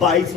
22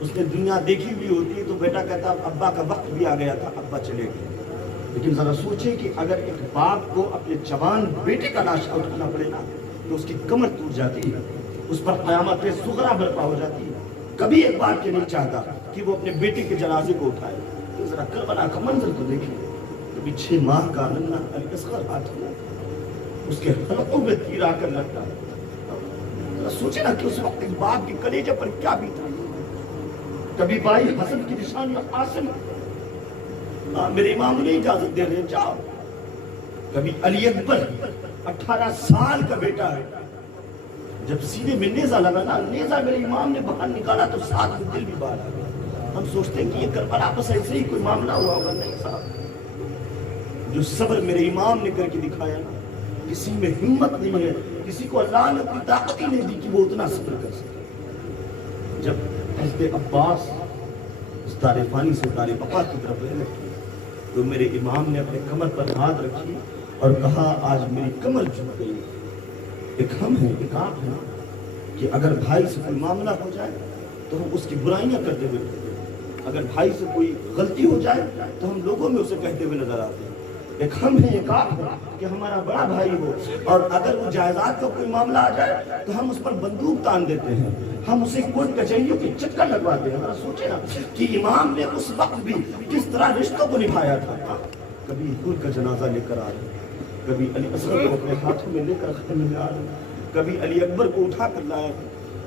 اس نے دنیا دیکھی ہوئی ہوتی تو بیٹا کہتا ابا کا وقت بھی آ گیا تھا، ابا چلے گئے۔ لیکن ذرا سوچیں کہ اگر ایک باپ کو اپنے جوان بیٹے کا لاشا اٹھانا پڑے نا تو اس کی کمر ٹوٹ جاتی ہے، اس پر قیامت صغریٰ برپا ہو جاتی ہے۔ کبھی ایک بار کے نہیں چاہتا کہ وہ اپنے بیٹے کے جنازے کو اٹھائے۔ تو ذرا کربلا کا منظر تو دیکھیں، کبھی 6 ماہ کا ننھا علی اصغر ہاتھ میں، اس کے حلقوں میں تیر آ کر لگتا ہے۔ ذرا سوچیں نا کہ اس وقت اس باپ کے کلیجے پر کیا بیتا۔ کبھی بھائی حسن کی نشانی قاسم، میرے امام نے اجازت دے رہے جاؤ۔ کبھی علی اکبر 18 سال کا بیٹا ہے، جب سینے میں نیزہ لگا نا، نیزہ میرے امام نے باہر نکالا تو ساتھ میں دل بھی باہر آ گیا۔ ہم سوچتے ہیں کہ یہ کربلا بس ایسے ہی کوئی معاملہ ہوا ہوگا، نہیں صاحب۔ جو صبر میرے امام نے کر کے دکھایا نا، کسی میں ہمت نہیں ہے، کسی کو اللہ نے اتنی طاقت ہی نہیں دی کہ وہ اتنا صبر کر سکے۔ جب حضرت عباس اس دار فانی سے دار بقا کی طرف رہنے لگے تو میرے امام نے اپنے کمر پر ہاتھ رکھی اور کہا آج میری کمر جھک گئی۔ ایک ہم ہیں، ایک آپ ہیں کہ اگر بھائی سے کوئی معاملہ ہو جائے تو ہم اس کی برائیاں کرتے ہوئے رہتے ہیں، اگر بھائی سے کوئی غلطی ہو جائے تو ہم لوگوں میں اسے کہتے ہوئے نظر آتے ہیں۔ ایک ہم ہیں، ایک آپ ہیں کہ ہمارا بڑا بھائی ہو اور اگر وہ جائیداد کا کوئی معاملہ آ جائے تو ہم اس پر بندوق تان دیتے ہیں، ہم اسے کورٹ کچہریوں کے چکر لگواتے ہیں۔ سوچے نا کہ امام نے اس وقت بھی کس طرح رشتوں کو نبھایا تھا۔ کبھی حور کا جنازہ لے کر آ رہے، کبھی علی اصغر کو اپنے ہاتھوں میں لے کر خیمے میں آ رہے، کبھی علی اکبر کو اٹھا کر لائے،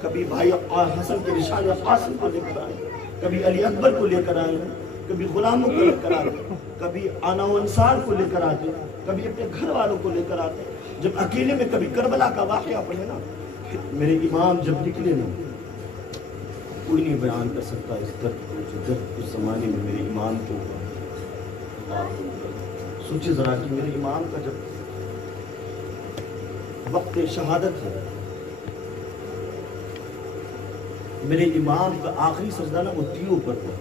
کبھی بھائی حسن کے نشان قاسم کو لے کر آئے، کبھی علی اکبر کو لے کر آئے، کبھی غلاموں کو لے کر آتے، کبھی آنا و انصار کو لے کر آتے، کبھی اپنے گھر والوں کو لے کر آتے۔ جب اکیلے میں کبھی کربلا کا واقعہ پڑھے نا، میرے امام جب نکلے نا، کوئی نہیں بیان کر سکتا اس درد کو، جو درد اس زمانے میں میرے امام کو ہوا۔ سوچے ذرا کہ میرے امام کا جب وقت شہادت ہے، میرے امام کا آخری سجدہ نا وہ تیروں پر تھا۔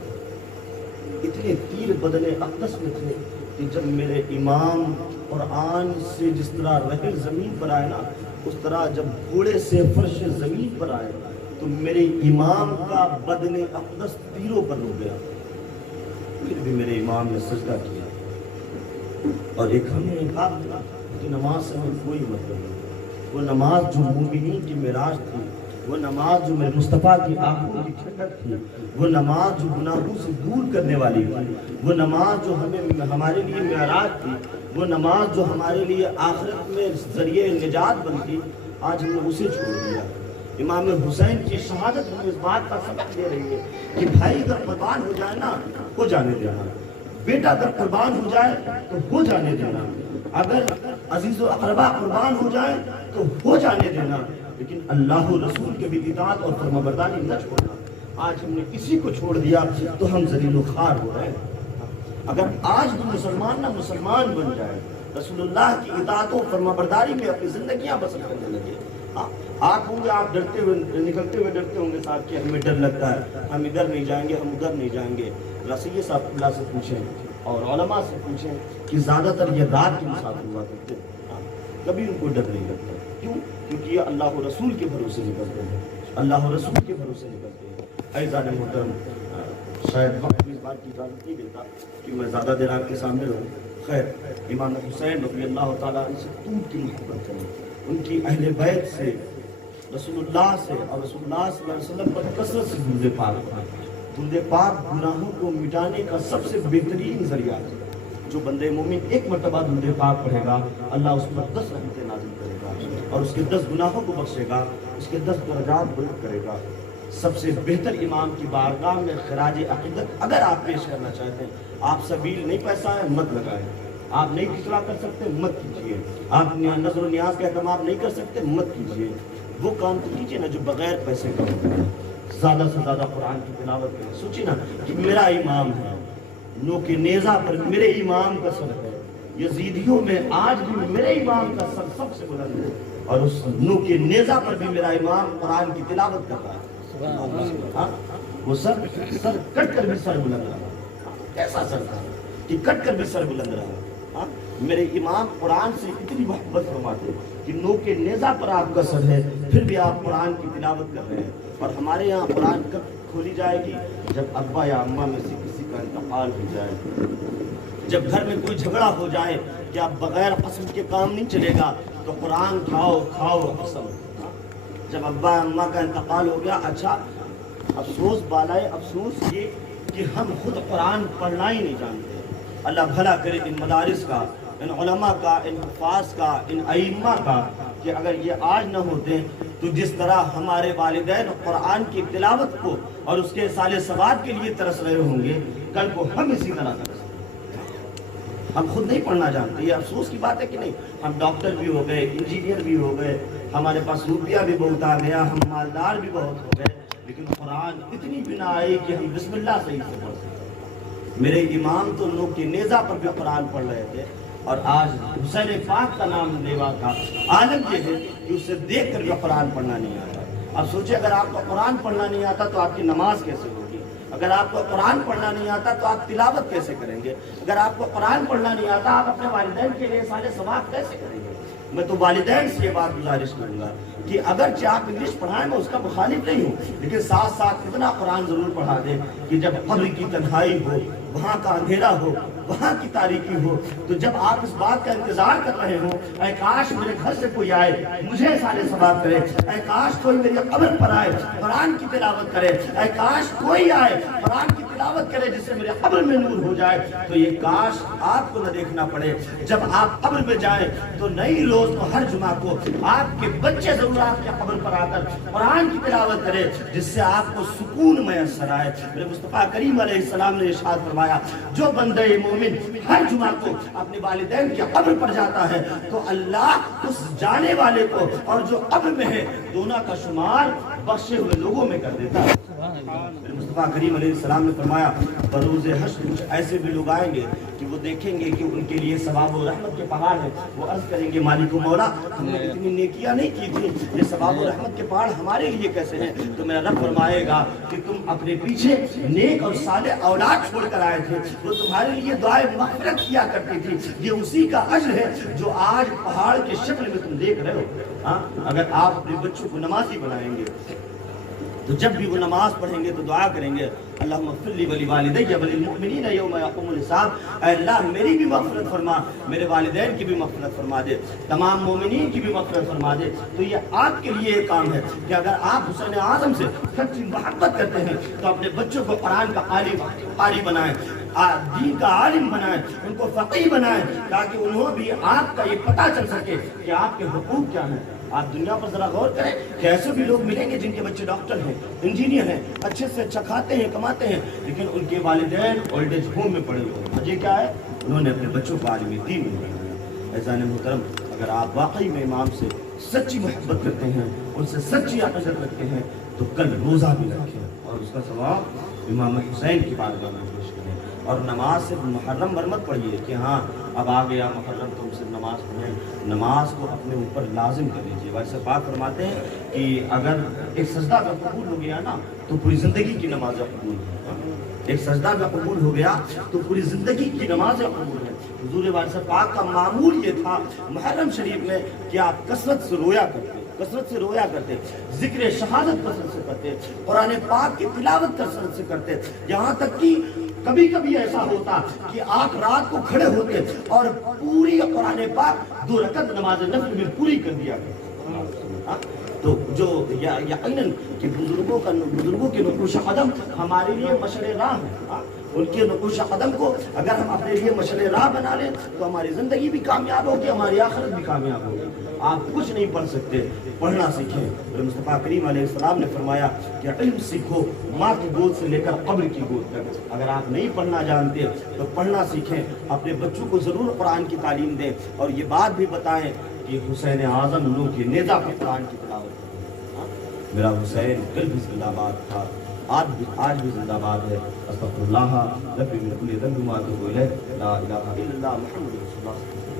اتنے تیر بدن اقدس میں تھے کہ جب میرے امام قرآن سے جس طرح رحل زمین پر آئے نا، اس طرح جب گھوڑے سے فرش زمین پر آئے تو میرے امام کا بدن اقدس تیروں پر ہو گیا، پھر بھی میرے امام نے سجدہ کیا۔ اور ایک ہمیں کہا کہ نماز سے ہمیں کوئی مطلب نہیں، وہ نماز جو مومنین کی معراج تھی، وہ نماز جو میرے مصطفیٰ کی آنکھوں کی ٹھنڈک تھی، وہ نماز جو گناہوں سے دور کرنے والی تھی، وہ نماز جو ہمارے لیے معراج تھی، وہ نماز جو ہمارے لیے آخرت میں ذریعہ نجات بنتی، آج ہم نے اسے چھوڑ دیا۔ امام حسین کی شہادت ہمیں اس بات کا سبق دے رہی ہے کہ بھائی اگر قربان ہو جائے نا ہو جانے دینا، بیٹا اگر قربان ہو جائے تو ہو جانے دینا، اگر عزیز و اقربا قربان ہو جائے تو ہو جانے دینا، لیکن اللہ و رسول کے بھی اطاعت اور فرمانبرداری نہ چھوڑنا۔ آج ہم نے کسی کو چھوڑ دیا تو ہم ذلیل و خوار ہو رہے ہیں۔ اگر آج بھی مسلمان نہ مسلمان بن جائے، رسول اللہ کی اطاعت و فرمانبرداری میں اپنی زندگیاں بسر کرنے لگے، آپ ہوں گے، آپ ڈرتے ہوئے نکلتے ہوئے ڈرتے ہوں گے صاحب کہ ہمیں ڈر لگتا ہے، ہم ادھر نہیں جائیں گے، ہم ادھر نہیں جائیں گے۔ رسول صاحب اللہ سے پوچھیں اور علماء سے پوچھیں کہ زیادہ تر یہ رات کے مسافر ہوا کرتے ہیں، کبھی ان کو ڈر نہیں لگتا۔ کیوں؟ کیونکہ یہ اللہ و رسول کے بھروسے نکلتے ہیں، اللہ و رسول کے بھروسے نکلتے ہیں۔ اعزاز محترم، شاید وقت اس بات کی اجازت نہیں دیتا کہ میں زیادہ دیر آپ کے سامنے رہوں۔ خیر، امام حسین رضی اللہ تعالیٰ عنہ سے ٹوٹ کی محبت کریں، ان کی اہل بیت سے، رسول اللہ سے اور رسول اللہ صلی اللہ علیہ وسلم پر کثرت سے درود پاک پڑھیں۔ درود پاک گناہوں کو مٹانے کا سب سے بہترین ذریعہ ہے۔ جو بندے مومن ایک مرتبہ درود پاک پڑھے گا، اللہ اس پر 10 رحمتیں نازل کرے گا اور اس کے 10 گناہوں کو بخشے گا، اس کے 10 درجات بلند کرے گا۔ سب سے بہتر امام کی بارگاہ میں خراج عقیدت اگر آپ پیش کرنا چاہتے ہیں، آپ سبیل نہیں پیسہ ہے مت لگائیں، آپ نہیں کچرا کر سکتے مت کیجیے، آپ نظر و نیاز کا اہتمام نہیں کر سکتے مت کیجیے، وہ کام تو کیجیے نا جو بغیر پیسے کا ہوتا ہے۔ زیادہ سے زیادہ قرآن کی تلاوت کریں۔ سوچیے نا کہ میرا امام ہے، نو کے نیزہ پر میرے امام کا سر ہے، یزیدیوں میں آج بھی میرے امام کا سر سب سے بلند ہے، اور اس نو کے نیزہ پر بھی میرا امام قرآن کی تلاوت کر رہا ہے۔ وہ سر کٹ کر بھی سر بلند رہا، کیسا سر تھا کہ کٹ کر بھی سر بلند رہا۔ میرے امام قرآن سے اتنی محبت فرماتے کہ نو کے نیزہ پر آپ کا سر ہے، پھر بھی آپ قرآن کی تلاوت کر رہے ہیں۔ اور ہمارے یہاں قرآن کھولی جائے گی جب ابا یا اماں میں سے کسی کا انتقال ہو جائے، جب گھر میں کوئی جھگڑا ہو جائے کہ اب بغیر قسم کے کام نہیں چلے گا تو قرآن کھاؤ قسم۔ جب ابا اماں کا انتقال ہو گیا، اچھا افسوس بالائے افسوس یہ کہ ہم خود قرآن پڑھنا ہی نہیں جانتے۔ اللہ بھلا کرے ان مدارس کا، ان علماء کا، ان حفاظ کا، ان ائمہ کا، کہ اگر یہ آج نہ ہوتے تو جس طرح ہمارے والدین قرآن کی تلاوت کو اور اس کے اصال ثواب کے لیے ترس رہے ہوں گے، کل کو ہم اسی طرح ترس رہے ہیں۔ ہم خود نہیں پڑھنا جانتے، یہ افسوس کی بات ہے کہ نہیں، ہم ڈاکٹر بھی ہو گئے، انجینئر بھی ہو گئے، ہمارے پاس روپیہ بھی بہت آ گیا، ہم مالدار بھی بہت ہو گئے، لیکن قرآن اتنی بھی نہ آئی کہ ہم بسم اللہ صحیح سے پڑھ سکیں۔ میرے امام تو لوگ کے نیزہ پر بھی قرآن پڑھ رہے تھے، اور آج حسین پاک کا نام لیوا تھا۔ عالم یہ ہے کہ اسے دیکھ کر بھی قرآن پڑھنا نہیں آتا۔ اب سوچیں اگر آپ کو قرآن پڑھنا نہیں آتا تو آپ کی نماز کیسے ہوگی؟ اگر آپ کو قرآن پڑھنا نہیں آتا تو آپ تلاوت کیسے کریں گے؟ اگر آپ کو قرآن پڑھنا نہیں آتا آپ اپنے والدین کے لیے سارے ثواب کیسے کریں گے؟ میں تو والدین سے یہ بات گزارش کروں گا کہ اگرچہ آپ انگلش پڑھائیں میں اس کا مخالف نہیں ہوں، لیکن ساتھ ساتھ اتنا قرآن ضرور پڑھا دیں کہ جب قبر کی تنہائی ہو، وہاں کا اندھیرا ہو، وہاں کی تاریکی ہو، تو جب آپ اس بات کا انتظار کر رہے ہوں اے کاش میرے گھر سے کوئی آئے مجھے سارے ثواب کرے، اے کاش کوئی میری قبر پر آئے قرآن کی تلاوت کرے، اے کاش کوئی آئے قرآن کی تلاوت کرے جس سے میرے قبر میں نور ہو جائے، تو یہ کاش آپ کو نہ دیکھنا پڑے۔ جب آپ قبر میں جائیں تو نئی روز تو ہر جمعہ کو آپ کے بچے ضرور آپ کے قبر پر آ کر قرآن کی تلاوت کرے جس سے آپ کو سکون میسر آئے۔ میرے مصطفیٰ کریم علیہ السلام نے ارشاد فرمایا جو بندہ مومن ہر جمعہ کو اپنے والدین کی قبر پر جاتا ہے تو اللہ اس جانے والے کو اور جو قبر میں ہے دونوں کا شمار بخشے ہوئے لوگوں میں کر دیتا ہے۔ میرے مصطفیٰ کریم علیہ السلام نے فرمایا بروز حشر کچھ ایسے بھی لوگ آئیں گے کہ وہ دیکھیں گے کہ ان کے لیے ثواب و رحمت کے پہاڑ ہیں، وہ عرض کریں گے مالک و مولا ہم نے اتنی نیکیاں نہیں کی تھی، یہ ثواب و رحمت کے پہاڑ ہمارے لیے کیسے ہیں؟ تو میرا رب فرمائے گا کہ تم اپنے پیچھے نیک اور صالح اولاد چھوڑ کر آئے تھے، وہ تمہارے لیے دعائے مغفرت کیا کرتی تھی، یہ اسی کا اجر ہے جو آج پہاڑ کے شکل میں تم دیکھ رہے ہو۔ اگر آپ اپنے بچوں کو نمازی بنائیں گے تو جب بھی وہ نماز پڑھیں گے تو دعا کریں گے اللہم اغفر لی ولی والدی وللمؤمنین یوم یقوم الحساب، اے اللہ میری بھی مغفرت فرما، میرے والدین کی بھی مغفرت فرما دے، تمام مومنین کی بھی مغفرت فرما دے۔ تو یہ آپ کے لیے ایک کام ہے کہ اگر آپ حسین اعظم سے سچی محبت کرتے ہیں تو اپنے بچوں کو قرآن کا قاری بنائیں، دین کا عالم بنائیں، ان کو فقیہ بنائیں، تاکہ انہوں بھی آپ کا یہ پتہ چل سکے کہ آپ کے حقوق کیا ہیں۔ آپ دنیا پر ذرا غور کریں کہ ایسے بھی لوگ ملیں گے جن کے بچے ڈاکٹر ہیں، انجینئر ہیں، اچھے سے اچھا کھاتے ہیں کماتے ہیں، لیکن ان کے والدین اولڈ ایج ہوم میں پڑے ہوئے ہیں۔ وجہ کیا ہے؟ انہوں نے اپنے بچوں کو عالم دین میں بنایا۔ عزیزان محترم، اگر آپ واقعی میں امام سے سچی محبت کرتے ہیں، ان سے سچی عقیدت رکھتے ہیں تو کل روزہ بھی رکھیں اور اس کا ثواب امام حسین کی بارگاہ میں پیش کریں، اور نماز صرف محرم بھر مت پڑھیے کہ ہاں اب آ گیا محرم تو ہم صرف نماز پڑھیں، نماز کو اپنے اوپر لازم کر لیجیے۔ ویسے پاک فرماتے ہیں کہ اگر ایک سجدہ کا قبول ہو گیا نا تو پوری زندگی کی نماز قبول ہے، ایک سجدہ کا قبول ہو گیا تو پوری زندگی کی نماز قبول ہے۔ حضور وارث پاک کا معمول یہ تھا محرم شریف میں کہ آپ کثرت سے رویا کرتے، ذکر شہادت کثرت سے کرتے، قرآن پاک کی تلاوت کثرت سے کرتے، یہاں تک کہ کبھی کبھی ایسا ہوتا کہ آپ رات کو کھڑے ہوتے اور پوری قرآن پاک 2 رکعت نماز نفل میں پوری کر دیا کرتے۔ تو جو یقیناً کہ بزرگوں کے نقوش قدم ہمارے لیے مشعل راہ ہے، ان کے نقوش قدم کو اگر ہم اپنے لیے مشعل راہ بنا لیں تو ہماری زندگی بھی کامیاب ہوگی، ہماری آخرت بھی کامیاب ہوگی۔ آپ کچھ نہیں پڑھ سکتے، پڑھنا سیکھیں۔ میرے مصطفیٰ کریم علیہ السلام نے فرمایا کہ علم سیکھو ماں کی گود سے لے کر قبر کی گود تک۔ اگر آپ نہیں پڑھنا جانتے تو پڑھنا سیکھیں، اپنے بچوں کو ضرور قرآن کی تعلیم دیں، اور یہ بات بھی بتائیں کہ حسین اعظم لوگ کے نیزہ پر قرآن کی تلاوت کریں۔ میرا حسین کل بھی زندہ باد تھا، آج بھی زندہ باد ہے۔ استغفر اللہ ربی من کل ذنب و اتوب الیہ، لا الہ الا اللہ محمد رسول اللہ۔